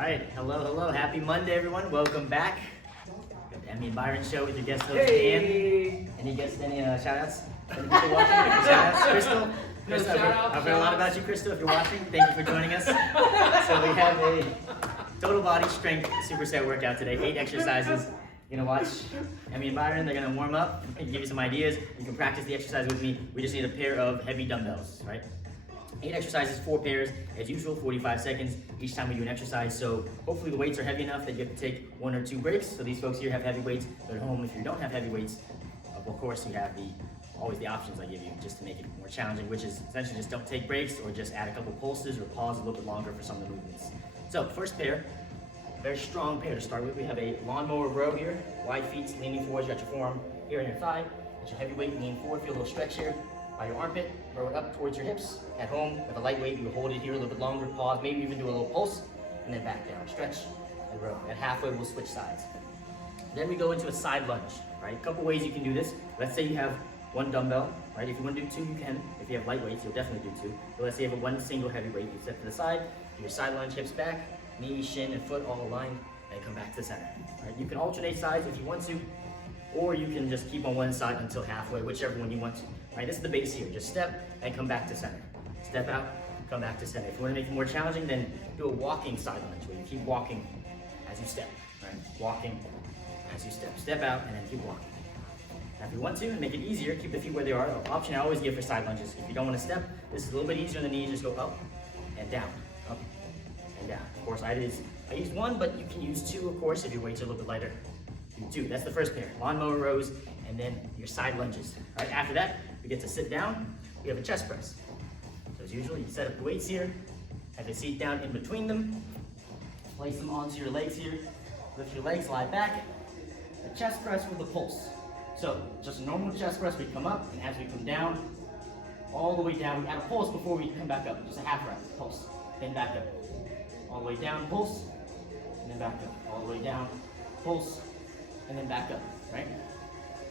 right, hello. Happy Monday, everyone. Welcome back. Got the Emme and Byron show with your guest host, Hey! Any guests, any shout-outs? Any people watching? Any shout-outs? Crystal? Crystal, I've heard a lot about you, Crystal, if you're watching. Thank you for joining us. So we have a total body strength superset workout today. 8 exercises. You're gonna watch Emme and Byron. They're gonna warm up and give you some ideas. You can practice the exercise with me. We just need a pair of heavy dumbbells, right? 8 exercises, 4 pairs, as usual, 45 seconds each time we do an exercise. So hopefully the weights are heavy enough that you have to take 1 or 2 breaks. So these folks here have heavy weights. But at home, if you don't have heavy weights, of course you have always the options I give you just to make it more challenging, which is essentially just don't take breaks or just add a couple pulses or pause a little bit longer for some of the movements. So first pair, very strong pair to start with. We have a Lawnmower Row here, wide feet leaning forward. You got your forearm here on your thigh. Got your heavy weight leaning forward. Feel a little stretch here by your armpit. Row it up towards your hips. At home, with a light weight, you hold it here a little bit longer, pause, maybe even do a little pulse, and then back down. Stretch and row. At halfway, we'll switch sides. Then we go into a side lunge, right? A couple ways you can do this. Let's say you have 1 dumbbell, right? If you want to do 2, you can. If you have light weights, you'll definitely do 2. But let's say you have 1 single heavy weight. You step to the side, do your side lunge, hips back, knee, shin, and foot all aligned, and come back to the center. Right? You can alternate sides if you want to, or you can just keep on one side until halfway, whichever one you want to. Right? This is the base here. Just step and come back to center. Step out, come back to center. If you want to make it more challenging, then do a walking side lunge where you keep walking as you step. Right? Walking as you step. Step out and then keep walking. Now, if you want to make it easier, keep the feet where they are. The option I always give for side lunges. If you don't want to step, this is a little bit easier on the knee. Just go up and down, up and down. Of course, I use 1, but you can use 2, of course, if your weights are a little bit lighter. Do 2. That's the first pair. Lawnmower rows, and then your side lunges. All right. After that, we get to sit down. We have a chest press. So as usual, you set up the weights here. Have the seat down in between them. Place them onto your legs here. Lift your legs, lie back. A chest press with a pulse. So just a normal chest press, we come up, and as we come down, all the way down, we add a pulse before we come back up. Just a half round, pulse, then back up. All the way down, pulse, and then back up. All the way down, pulse, and then back up, right?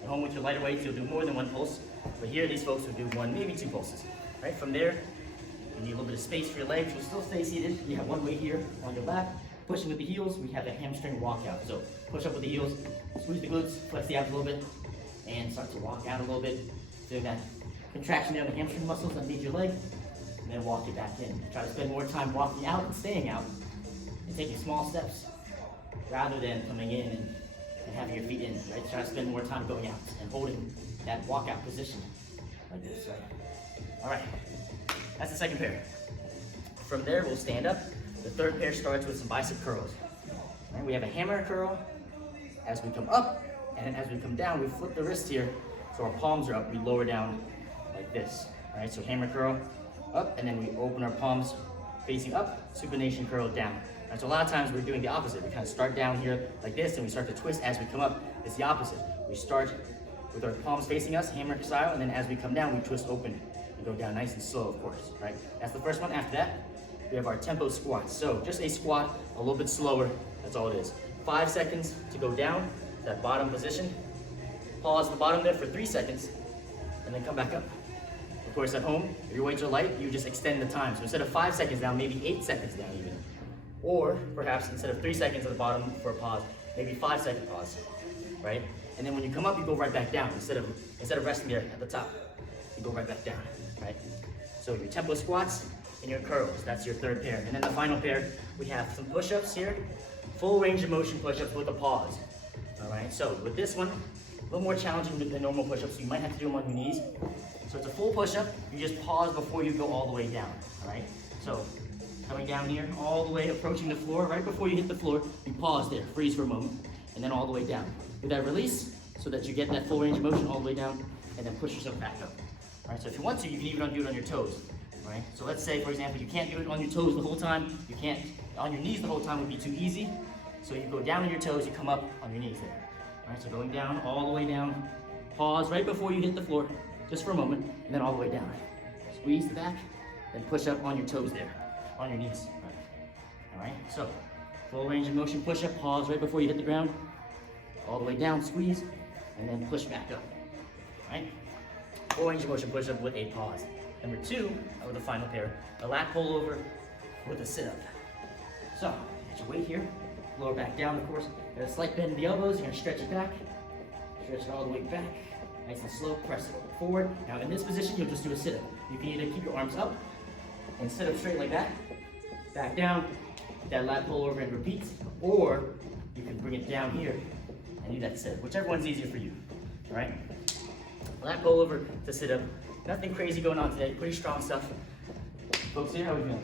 At home with your lighter weights, you'll do more than 1 pulse. But here, these folks will do 1, maybe 2 pulses, right? From there, you need a little bit of space for your legs. You'll still stay seated. You have 1 weight here on your lap. Pushing with the heels, we have a hamstring walkout. So push up with the heels, squeeze the glutes, flex the abs a little bit, and start to walk out a little bit. So that contraction down the hamstring muscles underneath your leg, and then walk it back in. Try to spend more time walking out and staying out, and taking small steps, rather than coming in and having your feet in, right? Try to spend more time going out and holding that walkout position, like this, right? All right, that's the second pair. From there, we'll stand up. The third pair starts with some bicep curls. Right? We have a hammer curl. As we come up, and as we come down, we flip the wrist here, so our palms are up. We lower down like this. All right, so hammer curl up, and then we open our palms facing up. Supination curl down. All right, so a lot of times we're doing the opposite. We kind of start down here like this, and we start to twist as we come up. It's the opposite. We start with our palms facing us, hammer style, and then as we come down, we twist open and go down nice and slow, of course. Right? That's the first one. After that, we have our tempo squats. So just a squat, a little bit slower. That's all it is. 5 seconds to go down, that bottom position. Pause at the bottom there for 3 seconds, and then come back up. Of course, at home, if your weights are light, you just extend the time. So instead of 5 seconds down, maybe 8 seconds down even. Or perhaps instead of 3 seconds at the bottom for a pause, maybe 5-second pause, right? And then when you come up, you go right back down. Instead of resting there at the top, you go right back down, right? So your tempo squats and your curls, that's your third pair. And then the final pair, we have some push-ups here. Full range of motion push-ups with a pause. All right, so with this one, a little more challenging than normal push-ups, so you might have to do them on your knees. So it's a full push-up, you just pause before you go all the way down, all right? So coming down here, all the way approaching the floor, right before you hit the floor, you pause there, freeze for a moment, and then all the way down. Do that release, so that you get that full range of motion all the way down, and then push yourself back up. All right, so if you want to, you can even do it on your toes. Right? So let's say, for example, you can't do it on your toes the whole time. You can't on your knees the whole time would be too easy. So you go down on your toes, you come up on your knees there. All right, so going down, all the way down. Pause right before you hit the floor, just for a moment, and then all the way down. Squeeze the back, then push up on your toes there, on your knees. All right, so full range of motion push-up, pause right before you hit the ground, all the way down, squeeze, and then push back up. All right, full range of motion push-up with a pause. Number 2, the final pair, a lat pullover with a sit-up. So, Got your weight here. Lower back down, of course. Got a slight bend in the elbows. You're gonna stretch it back. Stretch it all the way back. Nice and slow, press it forward. Now in this position, you'll just do a sit-up. You can either keep your arms up and sit up straight like that. Back down, that lat pull over and repeat. Or you can bring it down here and do that sit-up. Whichever one's easier for you, all right? Lat pull over to sit-up. Nothing crazy going on today. Pretty strong stuff. Folks here, how are we feeling?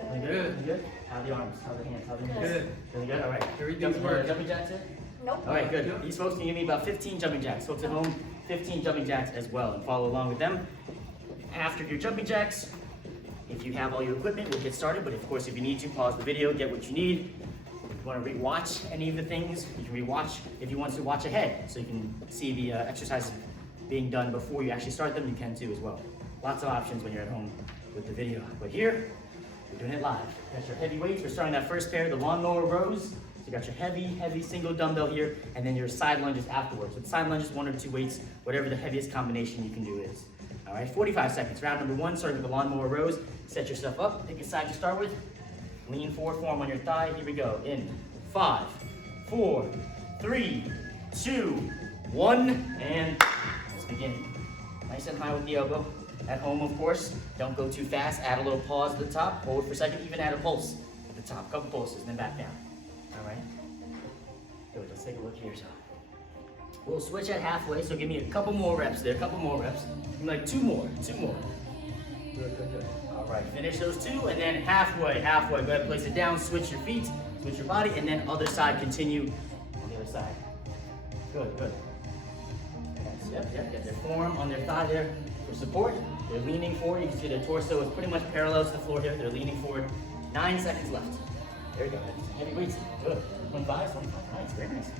Feeling good? Feeling good? How are the arms? How are the hands? How are the knees? Good. Feeling good? All right. Jumping jacks here? Nope. All right, good. These folks can give me about 15 jumping jacks. Folks at home, 15 jumping jacks as well, and follow along with them. After your jumping jacks, if you have all your equipment, we'll get started. But of course, if you need to, pause the video, get what you need. If you want to re-watch any of the things, you can re-watch if you want to watch ahead, so you can see the exercises being done before you actually start them. You can too as well. Lots of options when you're at home with the video. But here, we're doing it live. Got your heavy weights. We're starting that first pair, the Lawnmower Rows. So you got your heavy single dumbbell here, and then your side lunges afterwards. With side lunges, 1 or 2 weights, whatever the heaviest combination you can do is. All right, 45 seconds. Round number 1, starting with the Lawnmower Rows. Set yourself up. Pick a side to start with. Lean forward, forearm on your thigh. Here we go. In 5, 4, 3, 2, 1, and let's begin. Nice and high with the elbow. At home, of course, don't go too fast. Add a little pause at the top. Hold for a second. Even add a pulse at the top. Couple pulses, then back down. All right. Good. Let's take a look here. So we'll switch at halfway. So give me a couple more reps there. A couple more reps. Give me like 2 more. 2 more. Good. All right. Finish those 2, and then halfway. Go ahead, place it down. Switch your feet. Switch your body, and then other side. Continue on the other side. Good. Yes, yep. Get their forearm on their thigh there for support. They're leaning forward. You can see their torso is pretty much parallel to the floor here. They're leaning forward. 9 seconds left. There you go. Heavy weights. Good. 25. Nice. Very nice.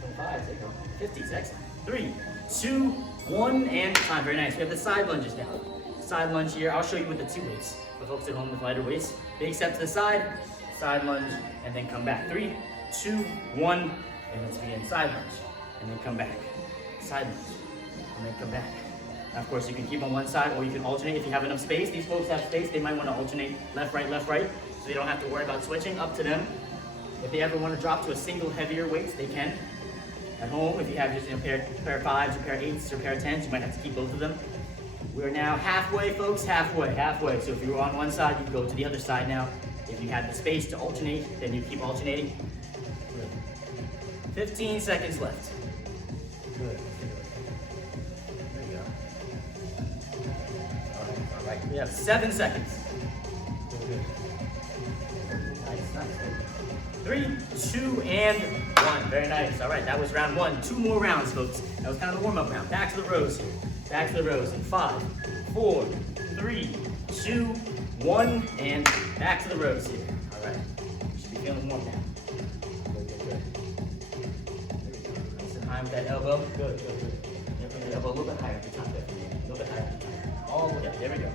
25. There you go. 50. Excellent. 3, 2, 1, and time. Very nice. We have the side lunges now. Side lunge here. I'll show you with the 2 weights. For folks at home with lighter weights. Big step to the side lunge, and then come back. 3, 2, 1, and let's begin. Side lunge, and then come back. Side lunge, and then come back. Now, of course, you can keep on one side, or you can alternate if you have enough space. These folks have space. They might want to alternate left, right, so they don't have to worry about switching. Up to them. If they ever want to drop to a single heavier weight, they can. At home, if you have just pair of 5s, or pair of 8s, or pair of 10s, you might have to keep both of them. We're now halfway, folks. Halfway. So if you were on one side, you can go to the other side now. If you had the space to alternate, then you keep alternating. Good. 15 seconds left. Good. There you go. All right. We have 7 seconds. Good. Nice. 3, 2, and 1. Very nice. All right, that was round 1. 2 more rounds, folks. That was kind of the warm-up round. Back to the rows here. Back to the rows in 5, 4, 3, 2, 1, and back to the rows here. All right. You should be feeling warm now. Good. Nice and high with that elbow. Good. Bring the elbow a little bit higher at the top there. A little bit higher. All the way up. There we go.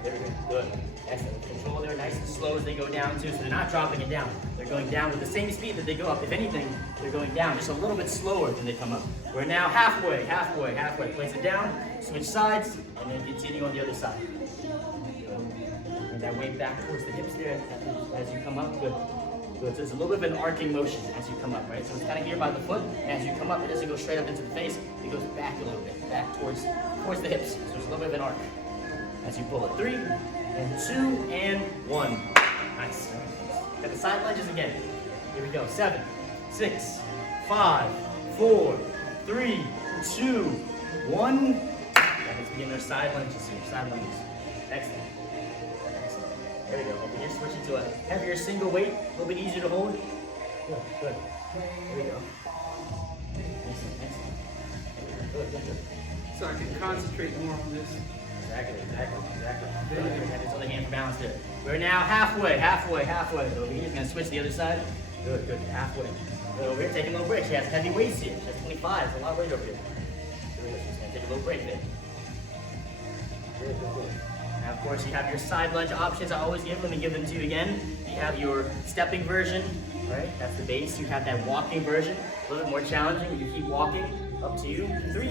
Good. Excellent. Control there, nice and slow as they go down too, so they're not dropping it down. They're going down with the same speed that they go up. If anything, they're going down just a little bit slower than they come up. We're now halfway. Place it down, switch sides, and then continue on the other side. Bring that weight back towards the hips there as you come up. Good. So it's a little bit of an arcing motion as you come up, right? So it's kind of here by the foot, and as you come up, it doesn't go straight up into the face. It goes back a little bit, back towards the hips. So there's a little bit of an arc as you pull it. 3, and 2, and 1. Nice. Got the side lunges again. Here we go. 7, 6, 5, 4, 3, 2, 1. Let's begin their side lunges here. Side lunges. Excellent. There we go. Over here, switching to a heavier single weight. A little bit easier to hold. Good. There we go. Excellent. Good. So I can concentrate more on this. Exactly. Good. Have this other hand for balance there. We're now halfway. So over here, he's going to switch to the other side. Good. Halfway. Good. Over here, taking a little break. She has heavy weights here. She has 25. There's a lot of weight over here. She's going to take a little break there. Good. Now, of course, you have your side lunge options I always give. Let me give them to you again. You have your stepping version, right? That's the base. You have that walking version. A little bit more challenging. You keep walking. Up to you. 3,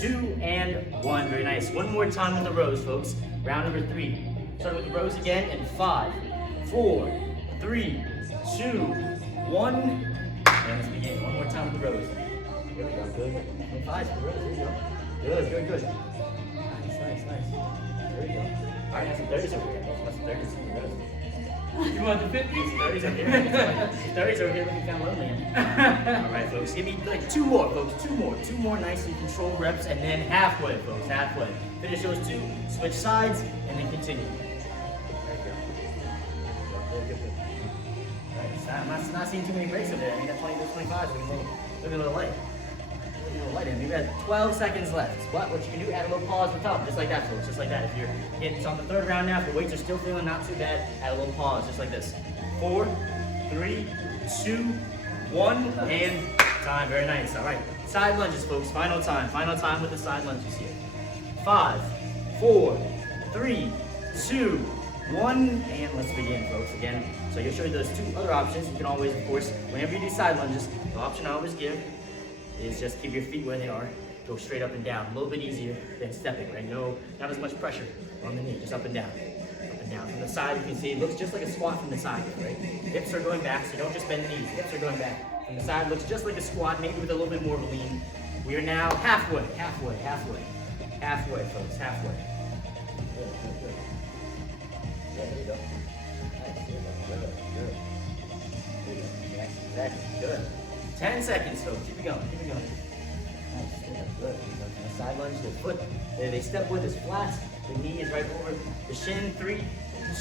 2, and 1. Very nice. One more time with the rows, folks. Round number 3. Start with the rows again in 5, 4, 3, 2, 1, and let's begin. One more time with the rows. Here we go, good. 25 for the rows, there you go. Good, good, good. Nice, nice, nice. There you go. All right, have some 30s over here. Let's 30s for the rows. You want the 50s? 30s over here. 30s over here looking kind of lonely. All right, folks. Give me like 2 more, folks. 2 more. 2 more nicely controlled reps, and then halfway, folks. Halfway. Finish those 2, switch sides, and then continue. There you go. Good, good, good. All right, I'm not seeing too many breaks over there. I mean, that 20 to 25 is looking a little light. Looking a little light. We've got 12 seconds left. What you can do, add a little pause at the top, just like that, folks. Just like that. If you're getting on the 3rd round now, if the weights are still feeling not too bad, add a little pause, just like this. 4, 3, 2, 1, and time. Very nice. All right. Side lunges, folks. Final time. Final time with the side lunges here. 5, 4, 3, 2, 1, and let's begin, folks. Again, so you'll show you those 2 other options. You can always, of course, whenever you do side lunges, the option I always give is just keep your feet where they are. Go straight up and down. A little bit easier than stepping, right? No, not as much pressure on the knee. Just up and down. Up and down. From the side, you can see it looks just like a squat from the side, right? Hips are going back, so don't just bend the knees. Hips are going back. From the side, looks just like a squat, maybe with a little bit more of a lean. We are now halfway, halfway, halfway. Halfway, folks, halfway. Good, good, good. Yeah, there you go. Nice, there you go. Good, good. There you go. Exactly, good. 10 seconds, folks. Keep it going, keep it going. Nice, there you go. Good. The side lunge, the foot, the step width is flat. The knee is right over the shin. 3,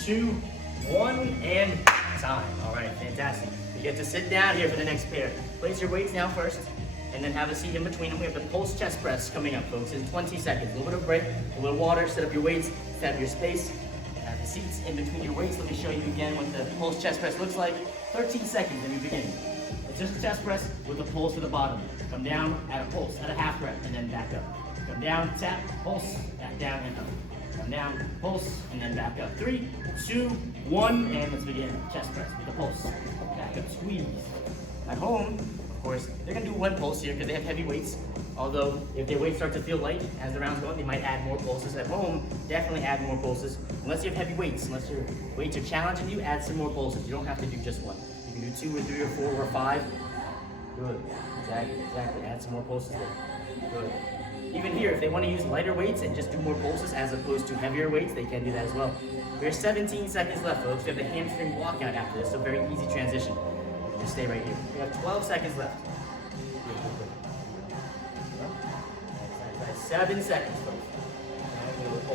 2, 1, and time. All right, fantastic. You get to sit down here for the next pair. Place your weights down first, and then have a seat in between them. We have the pulse chest press coming up, folks, in 20 seconds. A little bit of break, a little water, set up your weights, set up your space. Have the seats in between your weights. Let me show you again what the pulse chest press looks like. 13 seconds, and we begin. It's just a chest press with a pulse to the bottom. Come down, add a pulse, add a half rep, and then back up. Come down, tap, pulse, back down, and up. Come down, pulse, and then back up. 3, 2, 1, and let's begin. Chest press with a pulse. Back up, squeeze. At home, of course, they're gonna do 1 pulse here because they have heavy weights. Although, if their weights start to feel light as the round's going, they might add more pulses. At home, definitely add more pulses. Unless you have heavy weights, unless your weights are challenging you, add some more pulses. You don't have to do just 1. You can do 2 or 3 or 4 or 5. Good, exactly, exactly. Add some more pulses there. Good. Even here, if they want to use lighter weights and just do more pulses as opposed to heavier weights, they can do that as well. We have 17 seconds left, folks. We have the hamstring walkout after this, so very easy transition. Just stay right here. We have 12 seconds left. 7 seconds, folks.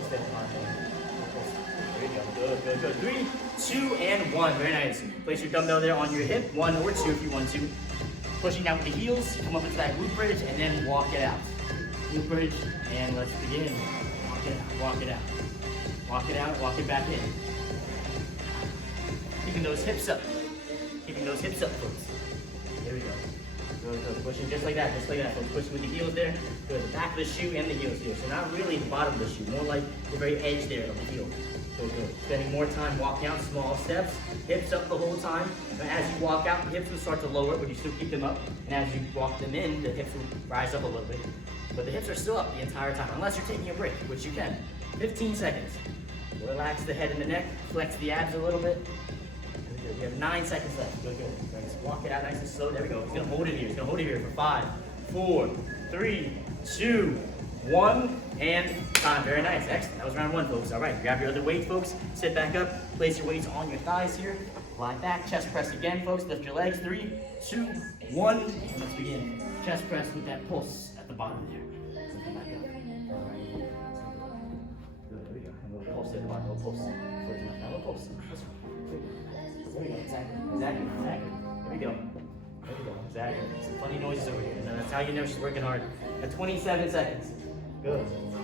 There you go. Good, good, good. 3, 2, and 1. Very nice. Place your dumbbell there on your hip. 1 or 2 if you want to. Pushing down with the heels. Come up into that glute bridge and then walk it out. Glute bridge, and let's begin. Walk it out, walk it out. Walk it out, walk it back in. Keeping those hips up. Keeping those hips up, folks. There we go. Good, good. Pushing just like that, folks. Pushing with the heels there. Good. The back of the shoe and the heels here. So not really the bottom of the shoe, more like the very edge there of the heel. Good, good. Spending more time walking out, small steps. Hips up the whole time. But as you walk out, the hips will start to lower, but you still keep them up. And as you walk them in, the hips will rise up a little bit. But the hips are still up the entire time, unless you're taking a break, which you can. 15 seconds. Relax the head and the neck. Flex the abs a little bit. We have 9 seconds left. Good, good. Just walk it out nice and slow. There we go. He's gonna hold it here. He's gonna hold it here for 5, 4, 3, 2, 1, and time. Very nice. Excellent. That was round 1, folks. All right. Grab your other weights, folks. Sit back up. Place your weights on your thighs here. Lie back. Chest press again, folks. Lift your legs. 3, 2, 1, and let's begin. Chest press with that pulse at the bottom there. Sit back up. All right. Good. There we go. A little pulse at the bottom. A little pulse. A little pulse. There we go, exactly. There we go. Exactly. Some funny noises over here. And that's how you know she's working hard. At 27 seconds. Good. How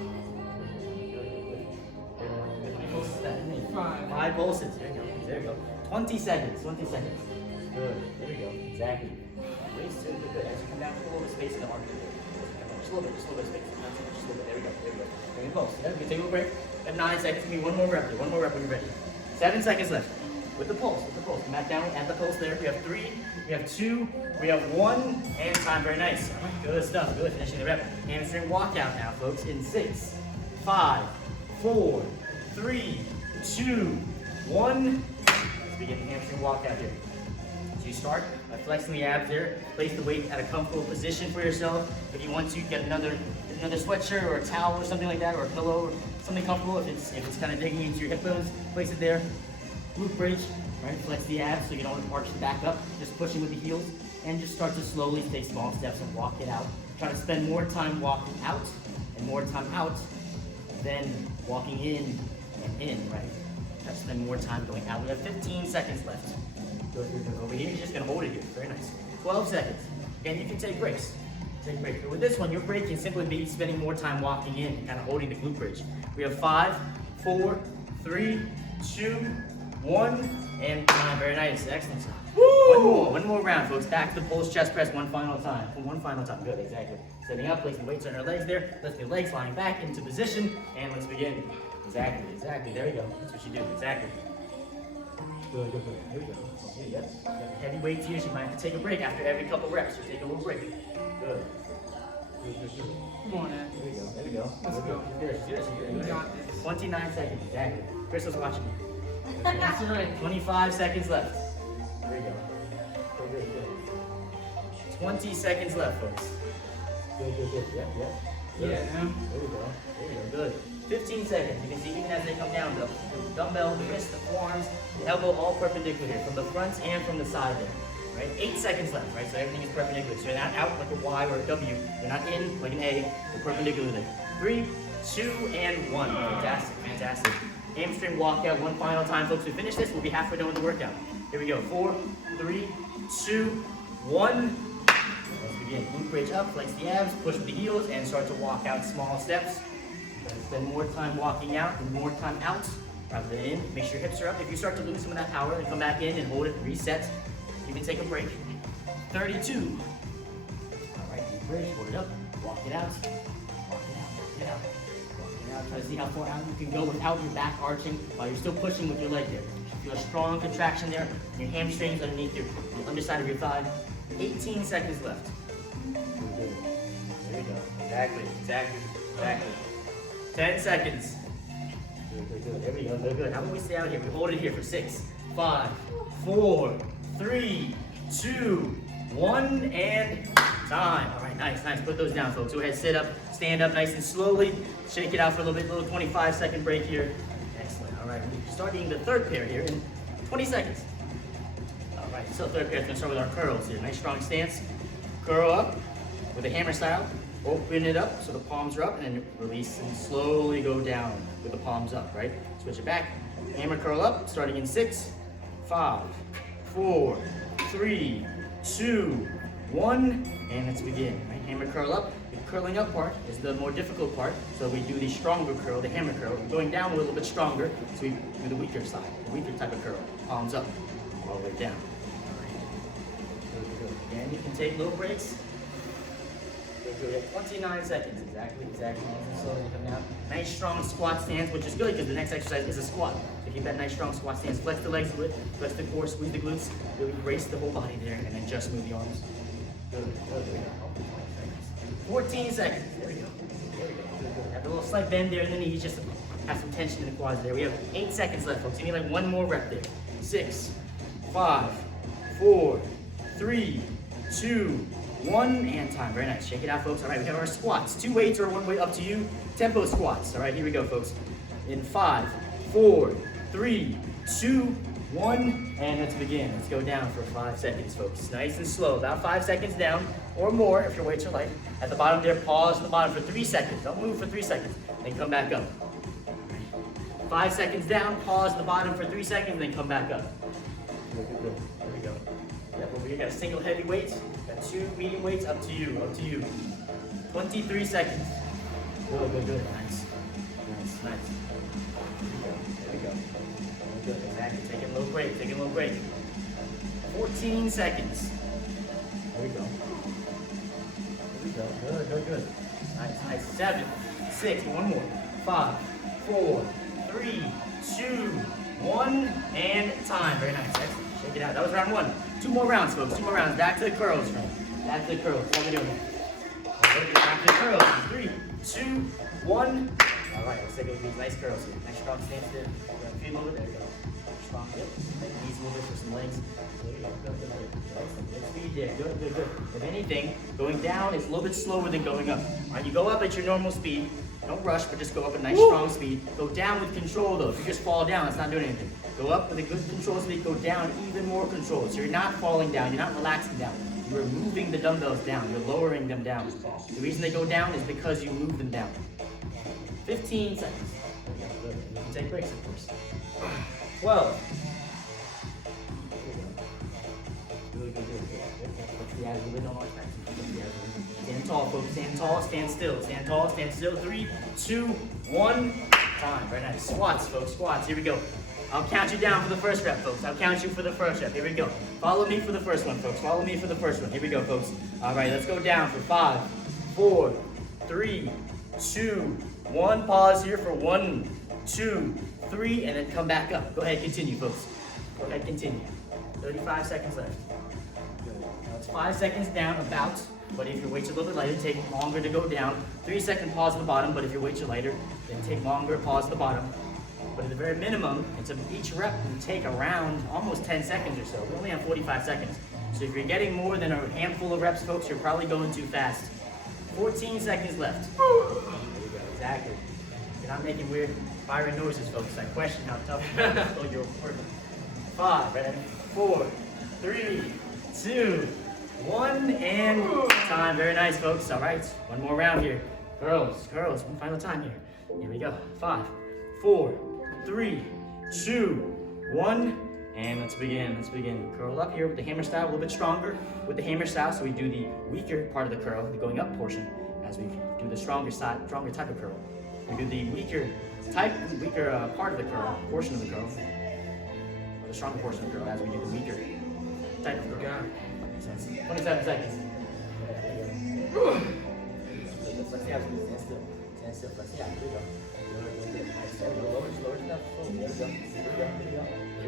many pulses is that? 5 pulses. There you go. There you go. 20 seconds. Good. There we go. Exactly. Waist to good. As you come down, put a little bit of space in the arm. Just a little bit of space. Not too much. Just a little bit. There we go. Bring it close. Yeah, we can take a little break. At 9 seconds. Give me one more rep when you're ready. 7 seconds left. With the pulse. Come back down, add the pulse there. We have 3, we have 2, we have 1, and time. Very nice. Good stuff. Good. Finishing the rep. Hamstring walkout now, folks. In 6, 5, 4, 3, 2, 1. Let's begin the hamstring walkout here. So you start by flexing the abs there, place the weight at a comfortable position for yourself. If you want to, get another sweatshirt or a towel or something like that, or a pillow or something comfortable. If it's kind of digging into your hip bones, place it there. Glute bridge, right? Flex the abs so you don't arch the back up, just pushing with the heels, and just start to slowly take small steps and walk it out. Try to spend more time walking out and more time out than walking in and in, right? Try to spend more time going out. We have 15 seconds left. Good. Over here, you're just gonna hold it here. Very nice. 12 seconds. Again, you can take breaks. Take breaks. But with this one, your break can simply be spending more time walking in and kind of holding the glute bridge. We have 5, 4, 3, 2, 1, and time. Very nice. Excellent. One more round, folks. Back to the pulse chest press one final time. One final time. Good, exactly. Setting up, placing weights on our legs there. Lift your legs, lying back into position, and let's begin. Exactly. There we go. That's what you do. Exactly. Good. There we go. Yep. Heavy weights here, so you might have to take a break after every couple reps. So take a little break. Good. Come on, Ed. There we go. Let's go. Good. You got this. 29 seconds. Exactly. Crystal's watching you. That's right. 25 seconds left. There we go. Good. 20 seconds left, folks. Good. Yep. Yeah, man. There we go. Good. 15 seconds. You can see even as they come down, the dumbbell, the wrist, the forearms, the elbow, all perpendicular here, from the front and from the side there. Right? 8 seconds left, right? So everything is perpendicular. So you're not out like a Y or a W. You're not in like an A. You're perpendicular there. 3, 2, and 1. Fantastic. Hamstring walk out one final time, folks. We finish this, we'll be halfway done with the workout. Here we go. 4, 3, 2, 1. Let's begin. Glute bridge up, flex the abs, push with the heels, and start to walk out small steps. Spend more time walking out and more time out rather than in. Make sure your hips are up. If you start to lose some of that power, then come back in and hold it, reset. Even take a break. 32. All right, glute bridge, hold it up, walk it out, walk it out. Try to see how far out you can go without your back arching while you're still pushing with your leg there. Feel a strong contraction there. Your hamstrings underneath your underside of your thigh. 18 seconds left. There we go. Exactly. 10 seconds. Good. There we go. Good. How about we stay out here? We hold it here for 6, 5, 4, 3, 2, 1, and time. All right, nice. Put those down, folks. Go ahead, sit up, stand up nice and slowly. Shake it out for a little 25-second break here. Excellent. All right, we're starting the third pair here in 20 seconds. All right, so third pair is going to start with our curls here. Nice strong stance. Curl up with a hammer style. Open it up so the palms are up, and then release and slowly go down with the palms up, right? Switch it back. Hammer curl up, starting in 6, 5, 4, 3, 2, 1, and let's begin. Right? Hammer curl up. The curling up part is the more difficult part, so we do the stronger curl, the hammer curl. Going down a little bit stronger, so we do the weaker side, the weaker type of curl. Palms up, all the way down. All right. Good. And you can take little breaks. Good. 29 seconds, exactly. Slowly come down. Nice strong squat stance, which is good because the next exercise is a squat. So keep that nice strong squat stance. Flex the legs a bit, flex the core, squeeze the glutes, really brace the whole body there, and then just move the arms. Good. 14 seconds. There we go. Good. Have a little slight bend there in the knees, just have some tension in the quads there. We have 8 seconds left, folks. You need like one more rep there. 6, 5, 4, 3, 2, 1, and time. Very nice. Shake it out, folks. All right, we have our squats. 2 weights or 1 weight, up to you. Tempo squats. All right, here we go, folks. In 5, 4, 3, 2, 1, and let's begin. Let's go down for 5 seconds, folks. Nice and slow. About 5 seconds down or more if your weights are light. At the bottom there, pause at the bottom for 3 seconds. Don't move for 3 seconds. Then come back up. 5 seconds down, pause at the bottom for 3 seconds, then come back up. Good. There we go. Yep, over here, got a single heavy weight. Got 2 medium weights, up to you. 23 seconds. Good. Nice. There we go. Good, exactly. Taking a little break. 14 seconds. There we go. Good. Nice. 7, 6, one more. 5, 4, 3, 2, 1, and time. Very nice. Excellent. Shake it out. That was round 1. 2 more rounds, folks. 2 more rounds. Back to the curls, friend. Back to the curls. What are we doing? Back to the curls. 3, 2, 1. All right, let's take a look at these nice curls here. Nice strong stance there. Feel a little bit. There we go. Strong hip. Knees a little bit for some legs. There we go. Good. speed there. Good, good, good. If anything, going down is a little bit slower than going up. All right, you go up at your normal speed. Don't rush, but just go up at a nice strong speed. Go down with control though. If you just fall down, it's not doing anything. Go up with a good control speed, go down even more control. So you're not falling down, you're not relaxing down. You're moving the dumbbells down, you're lowering them down. The reason they go down is because you move them down. 15 seconds. You can take breaks, of course. 12. Good, good, good. Put the abs a little bit on our back. Stand tall, folks. Stand tall, stand still. Stand tall, stand still. 3, 2, 1. Time. Very nice. Squats, folks. Squats. Here we go. I'll count you down for the first rep, folks. I'll count you for the first rep. Here we go. Follow me for the first one, folks. Follow me for the first one. Here we go, folks. All right, let's go down for 5, 4, 3, 2, 1. Pause here for 1, 2, 3, and then come back up. Go ahead, continue, folks. Go ahead, continue. 35 seconds left. Now it's 5 seconds down, about. But if your weight's a little bit lighter, take longer to go down. 3-second pause at the bottom, but if your weight's lighter, then take longer, pause at the bottom. But at the very minimum, each rep will take around almost 10 seconds or so. We only have 45 seconds. So if you're getting more than a handful of reps, folks, you're probably going too fast. 14 seconds left. There you go, exactly. You're not making weird Byron noises, folks. I question how tough you're working. 5, ready? 4, 3, 2, 1, and time. Very nice, folks. All right, one more round here. Curls, curls, one final time here. Here we go. 5, 4, 3, 2, 1, and let's begin. Let's begin. Curl up here with the hammer style, a little bit stronger with the hammer style. So we do the weaker part of the curl, the going up portion, as we do the stronger type of curl. We do the weaker part of the curl, portion of the curl, or the stronger portion of the curl, as we do the weaker type of curl. So it's 27 seconds. Let's see how we stand still. Stand still. Let's see how we go. Lower enough. There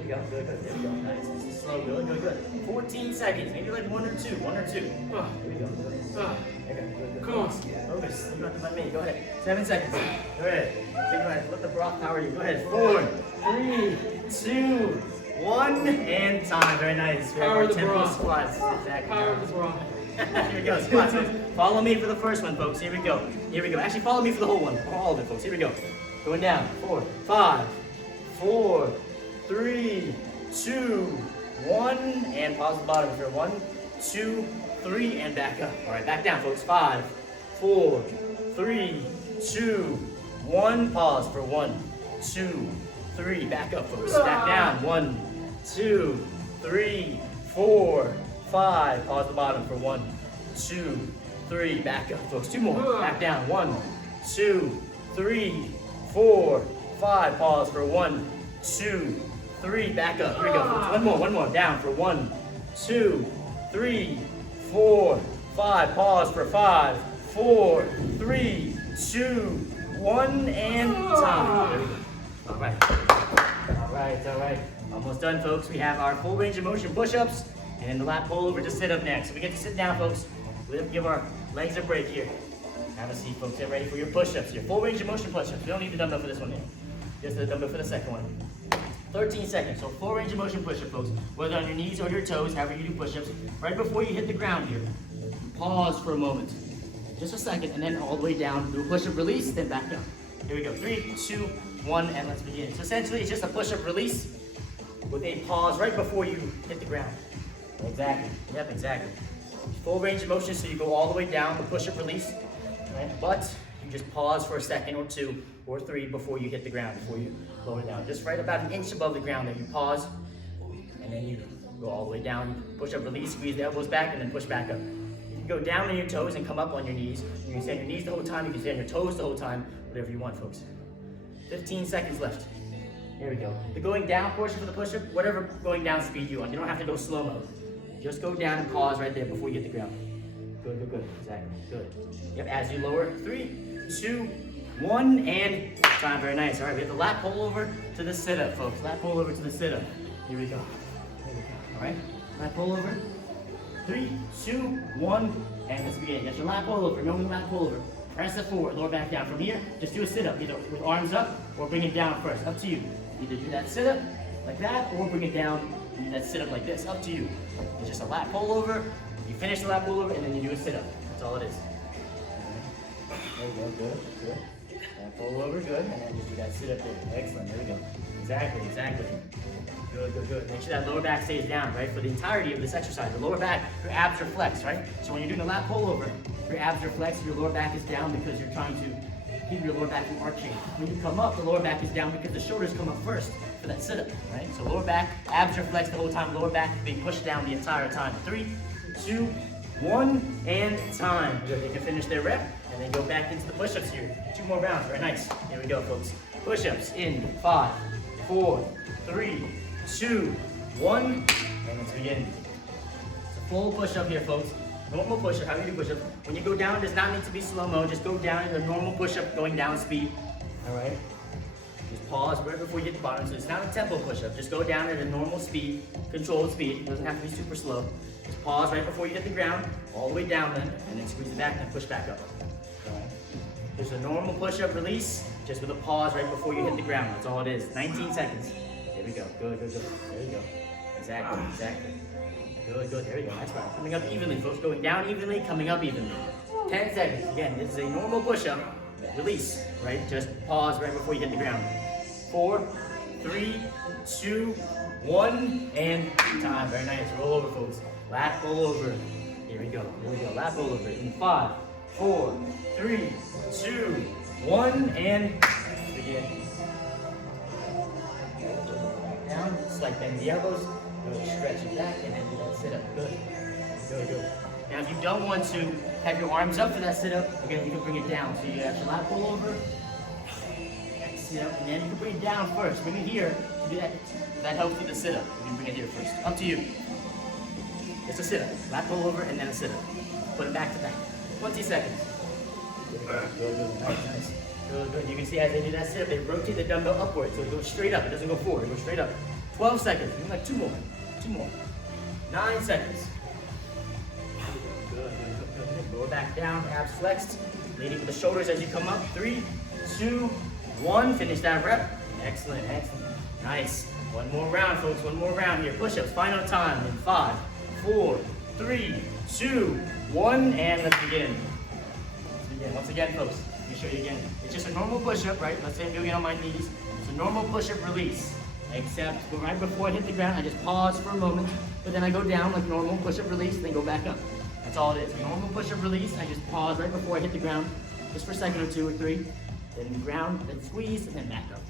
we go. Good. There we go. Nice. This is slow. Good. 14 seconds. Maybe like 1 or 2. Here we go. Good. Come on. Focus. You got the me. Go ahead. 7 seconds. Go ahead. Take a breath. Let the broth power you. Go ahead. 4, 3, 2, 1, and time. Very nice. Power the tempo broth. squats. Exactly. Power the broth. Here we go. Squats. Follow me for the first one, folks. Here we go. Actually, follow me for the whole one. All of it, folks. Here we go. Going down. 4, 5, 4, 3, 2, 1, and pause the bottom for 1, 2, 3, and back up. All right, back down, folks. 5, 4, 3, 2, 1. Pause for 1, 2, 3. Back up, folks. Back down. 1, 2, 3, 4, 5. Pause the bottom for 1, 2, 3. Back up, folks. 2 more. Back down. 1, 2, 3, 4, 5. Pause for 1, 2, 3. Back up. Here we go, folks. One more. Down for 1, 2, 3, 4, 5. Pause for 5, 4, 3, 2, 1, and time. All right. Almost done, folks. We have our full range of motion push-ups and the lat pullover to sit up next. So we get to sit down, folks. We have to give our legs a break here. Have a seat, folks. Get ready for your push-ups. Your full range of motion push-ups. You don't need the dumbbell for this one yet. Just the dumbbell for the second one. 13 seconds. So full range of motion push-up, folks. Whether on your knees or your toes, however you do push-ups. Right before you hit the ground here, pause for a moment. Just a second, and then all the way down. Do a push-up release, then back up. Here we go. 3, 2, 1, and let's begin. So essentially, it's just a push-up release with a pause right before you hit the ground. Exactly. Yep, exactly. Full range of motion, so you go all the way down the push-up release, right? But you just pause for a second or 2 or 3 before you hit the ground, before you lower down. Just right about an inch above the ground there, you pause, and then you go all the way down, push-up release, squeeze the elbows back, and then push back up. You can go down on your toes and come up on your knees. You can stay on your knees the whole time, you can stay on your toes the whole time, whatever you want, folks. 15 seconds left. Here we go. The going down portion for the push-up, whatever going down speed you want. You don't have to go slow-mo. Just go down and pause right there before you hit the ground. Good. Exactly. Good. Yep, as you lower. 3, 2, 1, and time. Very nice. All right, we have the lat pullover to the sit-up, folks. Lat pullover to the sit-up. Here we go. All right, lat pullover. 3, 2, 1, and let's begin. That's your lat pullover. Remember the lat pullover. Press it forward, lower back down. From here, just do a sit-up, either with arms up or bring it down first. Up to you. Either do that sit-up like that or bring it down and do that sit-up like this. Up to you. It's just a lat pullover You finish the lat pullover and then you do a sit-up. That's all it is. There we go, good, good. Lat pullover, good, and then just do that sit-up there. Excellent, there we go. Exactly, exactly. Good, good, good. Make sure that lower back stays down, right? For the entirety of this exercise. The lower back, your abs are flexed, right? So when you're doing the lat pullover, your abs are flexed, your lower back is down because you're trying to keep your lower back from arching. When you come up, the lower back is down because the shoulders come up first for that sit-up, right? So lower back, abs are flexed the whole time. Lower back being pushed down the entire time. 3, 2, 1, and time. Good. They can finish their rep and then go back into the push-ups here. 2 more rounds. Very nice. Here we go, folks. Push-ups in 5, 4, 3, 2, 1, and let's begin. It's a full push-up here, folks. Normal push-up, how do you do push-up? When you go down, it does not need to be slow-mo. Just go down in a normal push-up, going down speed. All right? Just pause right before you hit the bottom. So it's not a tempo push-up. Just go down at a normal speed, controlled speed. It doesn't have to be super slow. Just pause right before you hit the ground, all the way down then, and then squeeze it back and push back up. All right? There's a normal push-up release, just with a pause right before you hit the ground. That's all it is. 19 seconds. There we go. Good, good, good. There you go. Exactly, exactly. Good, good. There we go. That's right. Coming up evenly, folks. Going down evenly, coming up evenly. 10 seconds. Again, this is a normal push-up. Release, right? Just pause right before you hit the ground. 4, 3, 2, 1, and time. Very nice. Roll over, folks. Lat pull over. Here we go. Here we go. Lat pull over. In 5, 4, 3, 2, 1, and begin. Down, slight bend the elbows, good, stretch it back, and then do that sit-up. Good, good, good. Now if you don't want to have your arms up for that sit-up, again, you can bring it down. So you have your lat pull over, sit-up, and then you can bring it down first. Bring it here to do that. That helps with the sit-up. You can bring it here first. Up to you. It's a sit-up. Lat pull over, and then a sit-up. Put it back to back. 20 seconds. Good, good, good. Nice, nice. Good, good. You can see as they do that sit-up, they rotate the dumbbell upwards, so it goes straight up. It doesn't go forward. It goes straight up. 12 seconds. You like 2 more. 2 more. 9 seconds. Good, good, good, good. Lower back down, abs flexed. Leading with the shoulders as you come up. 3, 2, 1. Finish that rep. Excellent, excellent. Nice. One more round, folks. One more round here. Push-ups. Final time in 5, 4, 3, 2, 1, and let's begin. Let's begin. Once again, folks. Let me show you again. It's just a normal push-up, right? Let's say I'm doing it on my knees. It's a normal push-up release. Except right before I hit the ground, I just pause for a moment, but then I go down like normal push-up release, then go back up. That's all it is. A normal push-up release, I just pause right before I hit the ground, just for a second or 2 or 3, then ground, then squeeze, and then back up.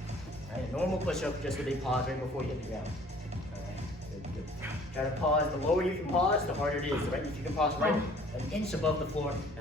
All right? A normal push-up just with a pause right before you hit the ground. All right? Good, good. Try to pause. The lower you can pause, the harder it is. Right? If you can pause right an inch above the floor, that's